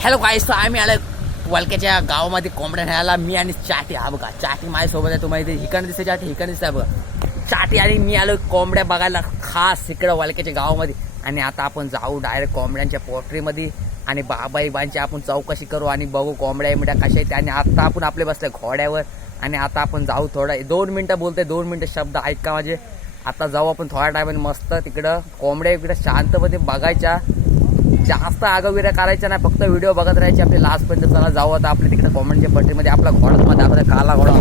Hello गाईस, तो आम्ही आलो वलक्याच्या गावामध्ये कोंबड्या न्यायला. मी आणि चाटी. हा बघा चाटी माझ्यासोबत आहे. तुम्हाला इथे हिकाने दिसते चाटी, हिकाने दिसते बघा चाटी. आणि मी आलो कोंबड्या बघायला खास इकडं वलक्याच्या गावामध्ये. आणि आता आपण जाऊ डायरेक्ट कोंबड्यांच्या पोल्ट्रीमध्ये आणि बाबाईबांची आपण चौकशी करू आणि बघू कोंबड्या बिंबड्या कशा आहेत. आणि आता आपण आपले बसले घोड्यावर आणि आता आपण जाऊ. थोडा 2 मिनटं बोलते, 2 मिनटं शब्द ऐका माझे. आता जाऊ आपण थोड्या टायमाने मस्त तिकडं कोंबड्या इकडं शांतपणे बघायच्या. जास्त आगविरा करायचा नाही, फक्त व्हिडिओ बघत राहायचे आपले लास्टपर्यंत. चला जाऊ आता आपल्या तिकडे कॉमेंटच्या पट्टीमध्ये. आपला घोडा तुम्हाला दाखवता काला घोडा.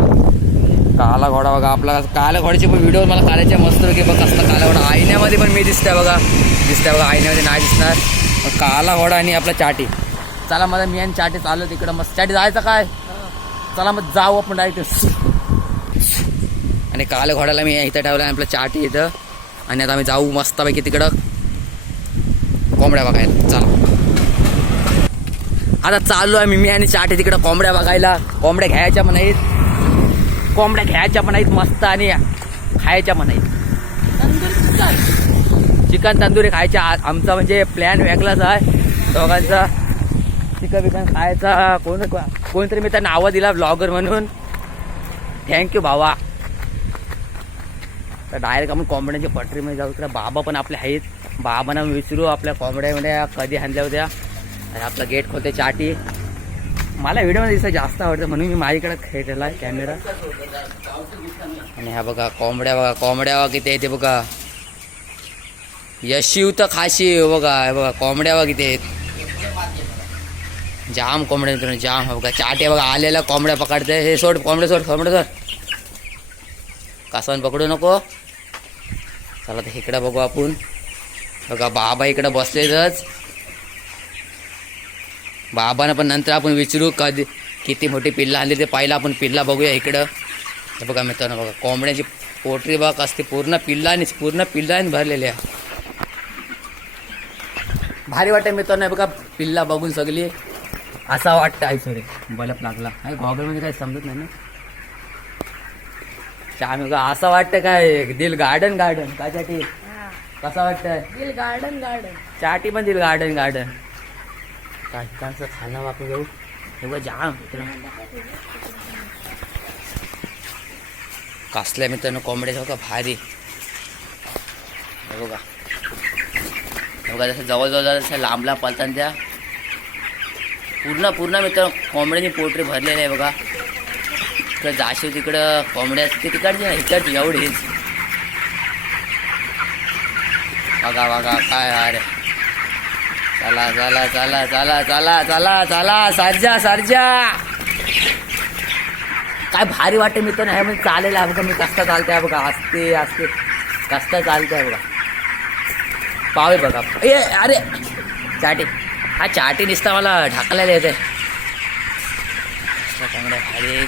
काला घोडा बघा आपला. काला घोड्याचे पण व्हिडिओ मला काढायचे मस्त की बघ कसला काला घोडा. आईन्यामध्ये पण मी दिसतंय बघा, बघा आईन्यामध्ये नाही दिसणार. काला घोडा आणि आपला चाटी. चला मला मी आणि चाटी चाललो तिकडं. मस्त चाटी जायचं काय, चला मग जाऊ आपण डायरेक्ट. आणि काल्या घोड्याला मी इथं ठेवलं आणि आपलं चाटी इथं. आणि आता आम्ही जाऊ मस्तपैकी तिकडं कोंबड्या बघायला. चला आता चाललो आहे मी आणि चाटी तिकडं कोंबड्या बघायला. कोंबड्या घ्यायच्या पण आहेत, कोंबड्या घ्यायच्या पण आहेत मस्त आणि खायच्या पण आहेत. चिकन तंदुरी खायच्या. आमचा म्हणजे प्लॅन वेगळाच आहे दोघांचा. चिकन बिकन खायचा. कोणतरी मी त्या नावं दिला ब्लॉगर म्हणून. थँक्यू भावा. तर डायरेक्ट आपण कोंबड्यांच्या पटरीमध्ये जाऊ. तर बाबा पण आपले आहेत. बाबांना विचारू आपल्या कोंबड्या कधी आणल्या होत्या. आणि आपला गेट खोलते चाटी. मला व्हिडिओमध्ये दिसतं जास्त आवडतं म्हणून मी माझ्याकडे खेळलेला आहे कॅमेरा. आणि हा बघा कोंबड्या बघा, कोंबड्या बघा किती येते बघा. यशिव तर खाशी बघा. बघा कोंबड्या बघा किती आहेत. जाम कोंबड्या जाम. बघा चाटी बघा आलेला कोंबड्या पकडते. हे सोड कोंबड्या, सोड कोंबड्या सोड. कासवान पकडू नको. चला तर इकडं बघू आपण. बघा बाबा इकडं बसलेच. बाबांना पण नंतर आपण विचारू कधी किती मोठी पिल्ला आणली ते पाहिलं आपण. पिल्ला बघूया इकडं. हे बघा मित्रांनो बघा कोंबड्याची पोटरी बघ असते पूर्ण पिल्लाने भरलेल्या. भारी वाटतं मित्रांनो. बघा पिल्ला बघून सगळी असा वाटतं. आहे सॉरी बलप लागला. गॉगलमध्ये काही समजत नाही ना. आम्ही बघा असं वाटतं काय दिल गार्डन काय चाटी कसं वाटतं. दिल गार्डन चाटी पण दिल गार्डन काय कांचं खाणं आपण घेऊ. हे बघा जाम कसल्या मित्रांनो कोंबड्याचं बघा भारी. हे बघा जसं जवळजवळ जसं लांब पळतात त्या पूर्ण मित्रांनो कोंबड्याची पोटरी भरलेली आहे बघा. तर जाशीव तिकडं कोंबड्या ते तिकडची ना इकडची एवढीच बघा काय अरे. चला सरजा काय भारी वाटते मित्रांनो. हे म्हणजे चालेल बघा. मी कष्ट चालते बघा. असते कष्ट चालते बघा. पावे बघा. अरे चाटी हा चाटी निसता मला ढाकलेला येते. कोंबड्या भारी.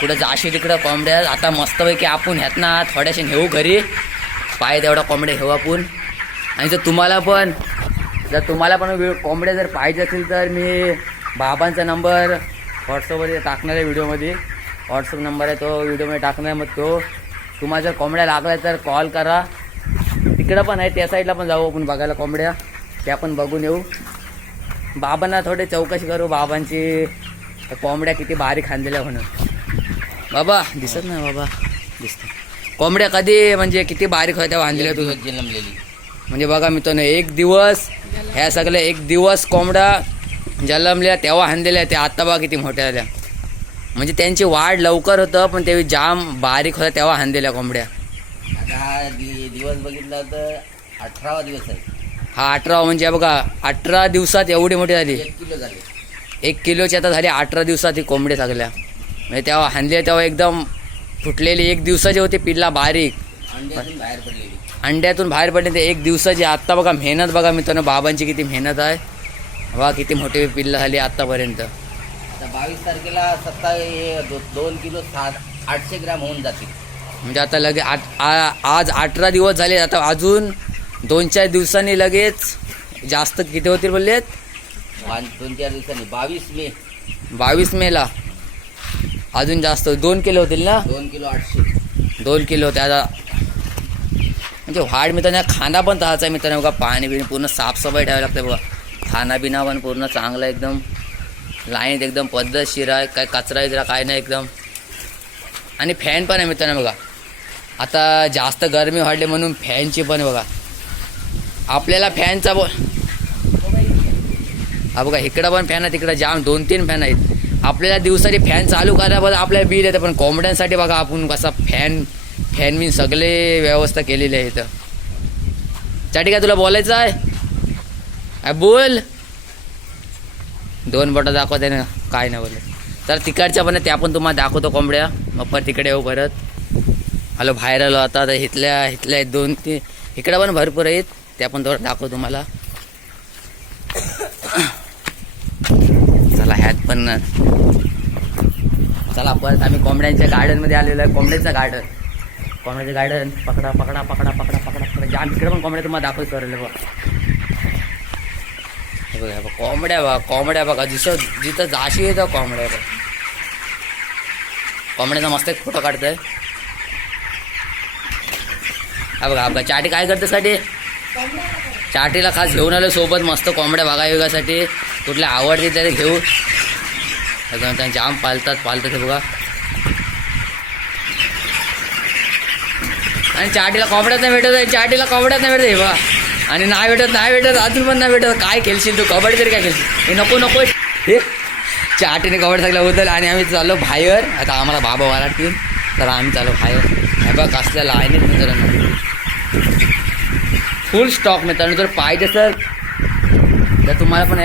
कुठं जाशी तिकडं कोंबड्या. आता मस्तपैकी आपण ह्यात ना थोड्याशा नेऊ घरी. पाय तेवढा कोंबड्या घेऊ आपण. आणि जर तुम्हाला पण कोंबड्या जर पाहिजे असेल तर मी बाबांचा नंबर व्हॉट्सअपमध्ये टाकणार आहे व्हिडिओमध्ये. व्हॉट्सअप नंबर आहे तो व्हिडिओमध्ये टाकणार. मग तो तुम्हाला जर कोंबड्या लागल्या तर कॉल करा. तिकडं पण आहे त्या साईडला पण जाऊ आपण बघायला कोंबड्या. त्या पण बघून येऊ. बाबांना थोडे चौकशी करू बाबांची कोंबड्या किती बारीक खांदलेल्या म्हणून. बाबा दिसत नाही बाबा दिसत. कोंबड्या कधी म्हणजे किती बारीक होत्या बांधलेल्या तू जन्मलेली. म्हणजे बघा मित्रांनो एक दिवस ह्या सगळ्या एक दिवस कोंबड्या जन्मल्या तेव्हा हाणलेल्या. त्या आता बघा किती मोठ्या झाल्या. म्हणजे त्यांची वाढ लवकर होतं पण ते जाम बारीक होत्या तेव्हा हाणलेल्या कोंबड्या. आता दिवस बघितला तर 18वा दिवस आहे. हा 18 म्हणजे बघा 18 दिवसात एवढी मोठी झाली. 1 किलो झाले. 1 किलोची आता झाली 18 दिवसात ही कोंबडी सगळ्या. म्हणजे तेव्हा हाणले तेव्हा एकदम फुटलेली 1 दिवसाची होती पिल्ला बारीक. अंड्यातून बाहेर पडले ते 1 दिवसाची. आत्ता बघा मेहनत बघा मित्रांनो बाबांची किती मेहनत आहे. बघा किती मोठी पिल्ला झाली आत्तापर्यंत. आता 22 तारखेला 2 किलो 800 ग्रॅम होऊन जातील. म्हणजे आता लगेच आज 18 दिवस झाले. आता अजून 2-4 दिवसांनी लगेच जास्त किती होतील बोललेत. 2-4 दिवसांनी 22 मेला अजून जास्त 2 किलो होतील ना. 2 किलो 800. 2 किलो होते आता. म्हणजे वाढ मित्रांनो खाना पण तहाचा आहे मित्रांनो. बघा पाणी बिणी पूर्ण साफसफाई ठेवावी लागते बघा. खाना बिना पण पूर्ण चांगला एकदम लाईन एकदम पद्धतशीर आहे, काय कचरा इचरा काय नाही एकदम. आणि फॅन पण आहे मित्रांनो बघा. आता जास्त गरमी वाढली म्हणून फॅनची पण बघा आपल्याला फॅनचा हा बघा इकडं पण फॅन आहे, तिकडं जाम 2-3 फॅन आहेत. आपल्याला दिवसाची फॅन चालू करायला आपल्याला बिल येतं, पण कोंबड्यांसाठी बघा आपण कसा फॅन बिन सगळे व्यवस्था केलेली आहे इथं. चाटी काय तुला बोलायचं आहे बोल. 2 बोटं दाखवते ना काय नाही बोलत. तर तिकडच्या पण त्या पण तुम्हाला दाखवतो कोंबड्या. मग पण तिकडे येऊ परत. आलो बाहेर आलो आता. इथल्या आहेत 2-3 इकडं पण भरपूर आहेत, त्या पण थोडं दाखवतो तुम्हाला. चला ह्यात पण चला परत आम्ही कोंबड्यांच्या गार्डनमध्ये आलेलो आहे. कोंबड्याचं गार्डन पकडा जाम. तिकडे पण कोंबड्या तुम्हाला दाखवत करेल बघा. कोंबड्या बघा जिथं जाशी येतं कोंबड्या बघा. कोंबड्याचा मस्त एक फोटो काढतोय. हा बघा चाटी काय करते साठी. चाटीला खास घेऊन आलो सोबत मस्त कोंबड्या बघायसाठी. कुठल्या आवडते त्याला घेऊ. जाम पालतात हे बघा. आणि चाटीला कोंबड्यात नाही भेटत आहे. हे बघा. आणि नाही भेटत अजून पण नाही भेटत. काय खेळशील तू कबड्डी तरी काय खेळशील. हे नको हे चाटीने कबड्डी सगळं होतं. आणि आम्ही चाललो बाहेर. आता आम्हाला बाबा वारातील तर आम्ही चाललो बाहेर. हे बघ कसल्या लाईनीत मित्रांनो फुल स्टॉक मित्रांनो. जर पाहिजे तर तुम्हाला पण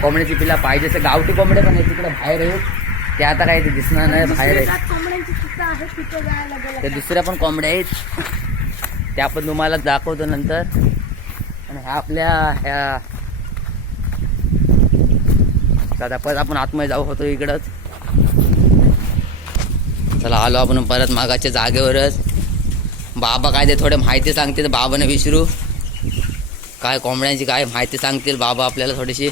कोंबड्याची पिल्ला पाहिजे तर गावठी कोंबड्या पण आहेत तिकडे बाहेर आहेत. ते आता काय ते दिसणार नाही बाहेर आहेत. ते दुसऱ्या पण कोंबड्या आहेत, त्या पण तुम्हाला दाखवतो नंतर. आणि ह्या आपल्या ह्या आता परत आपण आतमध्ये जाऊ होतो इकडंच. चला आलो आपण परत मागाच्या जागेवरच. बाबा काय ते थोडे माहिती सांगतील. बाबाने विचारू काय कोंबड्यांची काय माहिती सांगतील बाबा आपल्याला थोडीशी.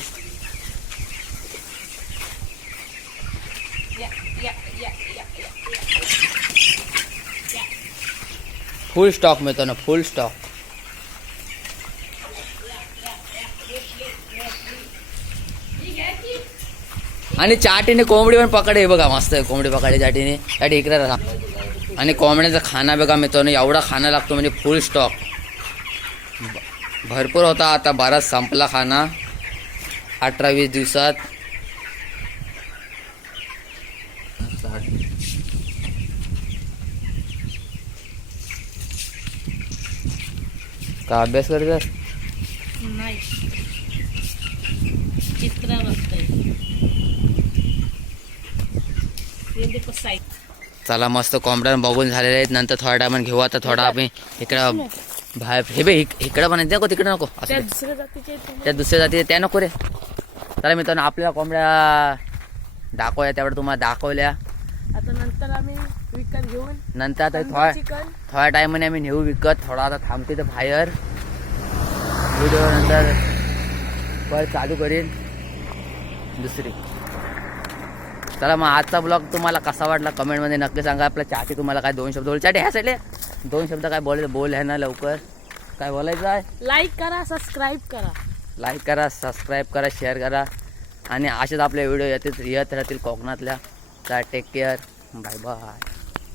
फुल स्टॉक मिळतो ना फुल स्टॉक. आणि चाटीने कोंबडी पण पकडे बघा मस्त आहे. कोंबडी पकडे चाटीने. चाटी इकडे राहा. आणि कोंबड्याचा खाना बघा मित्रांनो एवढा खाना लागतो म्हणजे फुल स्टॉक. भरपूर होता. आता बराच संपला खाना 18-20 दिवसात. का अभ्यास करतात नाही चित्र बघताय. चला मस्त कोंबड्या बघून झालेले आहेत. नंतर थोड्या टायमाने घेऊ. आता थोडा आम्ही इकडं बाहेर हे बे इकडं पण नको तिकडे नको. त्या दुसऱ्या जातीचे त्या नको रे. चला मित्रांनो आपल्याला कोंबड्या दाखवल्या तेवढं तुम्हाला दाखवल्या. आता नंतर आम्ही विकत घेऊन नंतर आता थोड्या टायमाने आम्ही नेऊ विकत. थोडा आता थांबते तर बाहेर. व्हिडिओ नंतर परत चालू करीन दुसरी. चला मग आजचा ब्लॉग तुम्हाला कसा वाटला कमेंटमध्ये नक्की सांगा. आपल्या चाटी तुम्हाला काय 2 शब्द बोल. चाटी ह्या साईडले 2 शब्द काय बोल आहे ना लवकर. काय बोलायचं आहे. लाईक करा सबस्क्राईब करा शेअर करा. आणि असेच आपले व्हिडिओ येत राहतील कोकणातल्या. तर टेक केअर. Bye bye.